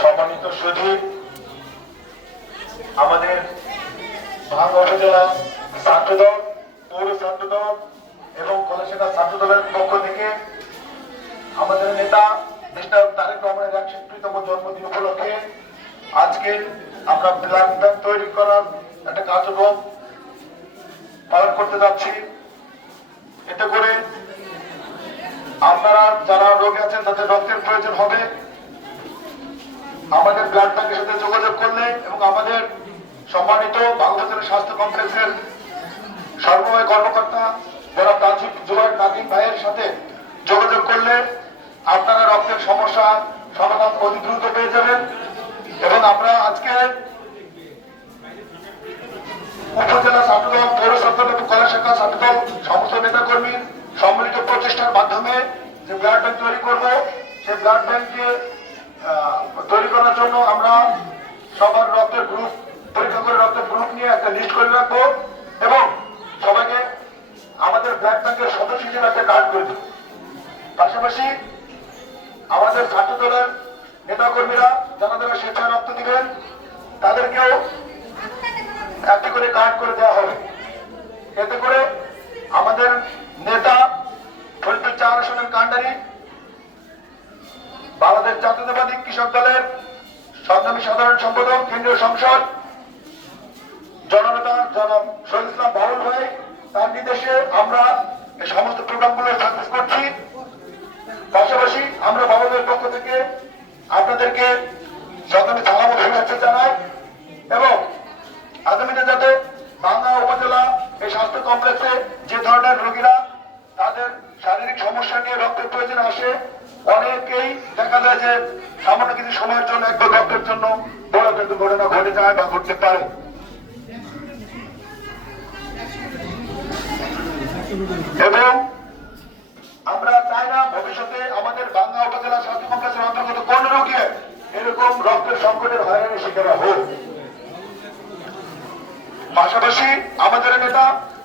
সম্মানিত সচিব, আমাদের ভাঙ্গা উপজেলা ছাত্রদল, পৌর ছাত্রদল এবং কলেজের ছাত্রদলের পক্ষ থেকে আমাদের নেতা মিস্টার তারেক রহমানের ৬১তম জন্মদিন উপলক্ষে আজকে আমরা ব্লাড ব্যাংক তৈরি করার একটা কার্যক্রম পালন করতে যাচ্ছি। এতে করে আপনারা যারা রোগী আছেন তাদের রক্তের প্রয়োজন হবে, আমাদের ব্লাড ব্যাংকের সাথে যোগাযোগ করলে এবং আমাদের সম্মানিত বাংলাদেশের স্বাস্থ্য কমপ্লেক্সের সর্বময় কর্মকর্তা যারা নাজিম ভাইয়ের সাথে যোগাযোগ করলে আপনারা রক্তের সমস্যা সমাধান অতি দ্রুত পেয়ে যাবেন। এবং আমরা আজকে উপজেলা ছাত্রদল, পৌর ছাত্রদল এবং কলেজ শাখা ছাত্রদল সমস্ত নেতাকর্মীর সম্মিলিত প্রচেষ্টার মাধ্যমে যে ব্লাড ব্যাংক তৈরি করবো, সেই ব্লাড ব্যাংককে তৈরি করার জন্য আমরা সবার রক্তের গ্রুপ পরীক্ষা করে রক্তের গ্রুপ নিয়ে একটা লিস্ট করে রাখবো এবং সবাইকে আমাদের ব্লাড ব্যাংকের সদস্য হিসেবে একটা কার্ড করে দেবো। পাশাপাশি আমাদের ছাত্রদলের নেতাকর্মীরা যারা যারা স্বেচ্ছায় রক্ত দিবেন তাদেরকেও একটি করে কার্ড করে দেওয়া হবে। এতে করে আমাদের নেতা ফরিদপুর ৪ আসনের কান্ডারি বাংলাদেশ জাতীয়তাবাদী কৃষক দলের সংগ্রামী সাধারণ সম্পাদক, কেন্দ্রীয় সংসদ জননেতা জনাব শহীদ ইসলাম বাউল ভাই, তার নির্দেশে আমরা এই সমস্ত প্রোগ্রামগুলো সাকসেস করছি। পাশাপাশি আমরা বাউল ভাইয়ের পক্ষ থেকে আপনাদেরকে সংগ্রামী সালাম ও শুভেচ্ছা জানাই এবং আগামীতে যাতে ভাঙ্গা উপজেলা এই স্বাস্থ্য কমপ্লেক্সে যে ধরনের রোগীরা তাদের শারীরিক সমস্যা নিয়ে রক্তের প্রয়োজন আসে, অনেকেই দেখা যায় যে সামান্য কিছু সময়ের জন্য একদম রক্তের জন্য বড় কিন্তু ঘটনা ঘটে যায় বা ঘটতে পারে। এবং আমরা চাই না ভবিষ্যতে আমাদের ভাঙ্গা উপজেলা স্বাস্থ্য কমপ্লেক্সের অন্তর্গত কোন রোগী এরকম রক্তের সংকটের হয়রানির শিকার হোক। পাশাপাশি আমাদের নেতা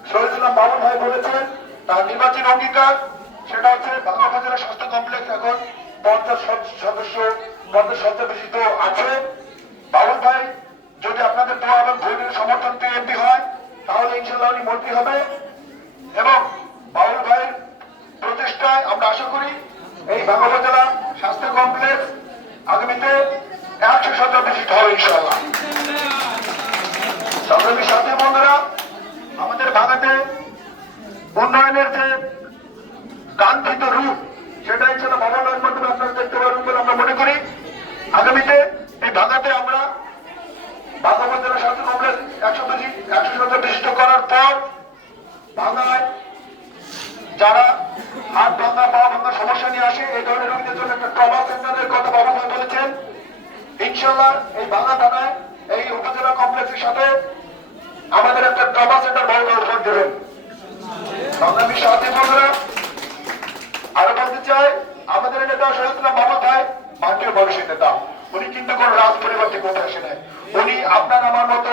শহীদ ইসলাম বাবুল ভাই বলেছেন তার নির্বাচনী অঙ্গীকার, সেটা হচ্ছে ভাঙ্গা উপজেলা স্বাস্থ্য কমপ্লেক্স এখন 50 সদস্য বিশিষ্ট আছে। বাবুল ভাই যদি আপনাদের দোয়া এবং ভোটের সমর্থন পেয়ে এমপি হয় তাহলে ইনশাল্লাহ উনি মন্ত্রী হবে এবং বাবুল ভাইয়ের প্রচেষ্টায় আমরা আশা করি এই ভাঙ্গা উপজেলা স্বাস্থ্য কমপ্লেক্স আগামীতে 100 সদস্য বিশিষ্ট হবে ইনশাল্লাহ। সংগ্রামী সাথী বন্ধুরা, আমাদের ভাঙ্গাতে উন্নয়নের যে কাঙ্ক্ষিত রূপ সেটাই ছিল ভবনের মাধ্যমে আপনারা দেখতে পারবেন বলে আমরা মনে করি। আগামীতে এই ভাঙ্গাতে আমরা ভাঙ্গা উপজেলা স্বাস্থ্য কমপ্লেক্স 100 সদস্য বিশিষ্ট করার পর ভাঙ্গায় যারা হাত ভাঙ্গা পা ভাঙ্গা সমস্যা নিয়ে আসে এই ধরনের রোগীদের জন্য একটা ট্রমা সেন্টারের কথা বাবু ভাই বলেছেন। ইনশাল্লাহ এই ভাঙ্গা থানায় এই উপজেলা কমপ্লেক্সের সাথে আমাদের একটা ট্রমা সেন্টার বড় উপর দেবেন। সংগ্রামী সাথী বন্ধুরা, আরো বলতে চাই আমাদের নেতা শহীদ ইসলাম বাবুল ভাই মাটির বয়সের নেতা, উনি কিন্তু কোন রাজ পরিবার থেকে উঠে আসে নাই, উনি আপনার আমার মতো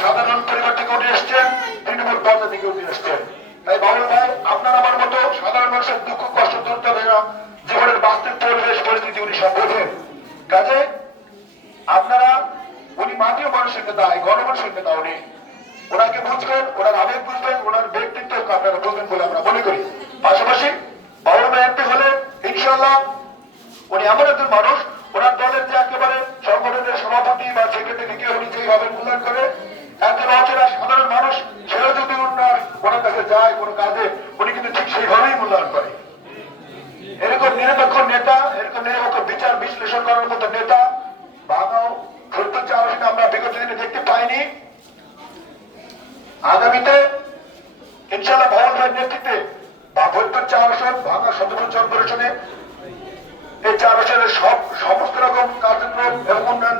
সাধারণ পরিবার থেকে উঠে এসছেন, তৃণমূল দলটা থেকে উঠে এসছেন। তাই বাবুল ভাই আপনার আমার মতো সাধারণ মানুষের দুঃখ কষ্ট দুর্দশা জীবনের বাস্তব পরিবেশ পরিস্থিতি উনি সব বোঝেন। কাজে আপনারা উনি মাটির মানুষের নেতা, গণমানুষের নেতা, উনি ওনাকে বুঝবেন, ওনার আবেগ বুঝবেন, ওনার ব্যক্তিত্ব আপনারা বুঝবেন বলে আমরা মনে করি। পাশাপাশি বাবুল ভাই এমপি হলে ইনশাল্লাহ উনি এমন একজন মানুষ, ওনার দলের যে একেবারে সংগঠনের সভাপতি বা সেক্রেটারিকে উনি যেভাবে মূল্যায়ন করে একজন অচেনা সাধারণ মানুষ সেও যদি ওনার কাছে যায় কোনো কাজে উনি কিন্তু ঠিক সেইভাবেই মূল্যায়ন করে। এরকম নিরপেক্ষ নেতা, এরকম নিরপেক্ষ বিচার বিশ্লেষণ করার মতো নেতা ভাঙ্গাও ফরিদপুর ৪ আসনে আমরা বিগত দিনে দেখতে পাইনি। আগামীতে ইনশাল্লাহ বাবুল ভাইয়ের নেতৃত্বে বা ফরিদপুর ৪ আসন ভাঙ্গা সদর পরিষদে এই ৪ আসনের সমস্ত রকম কার্যক্রম এবং উন্নয়ন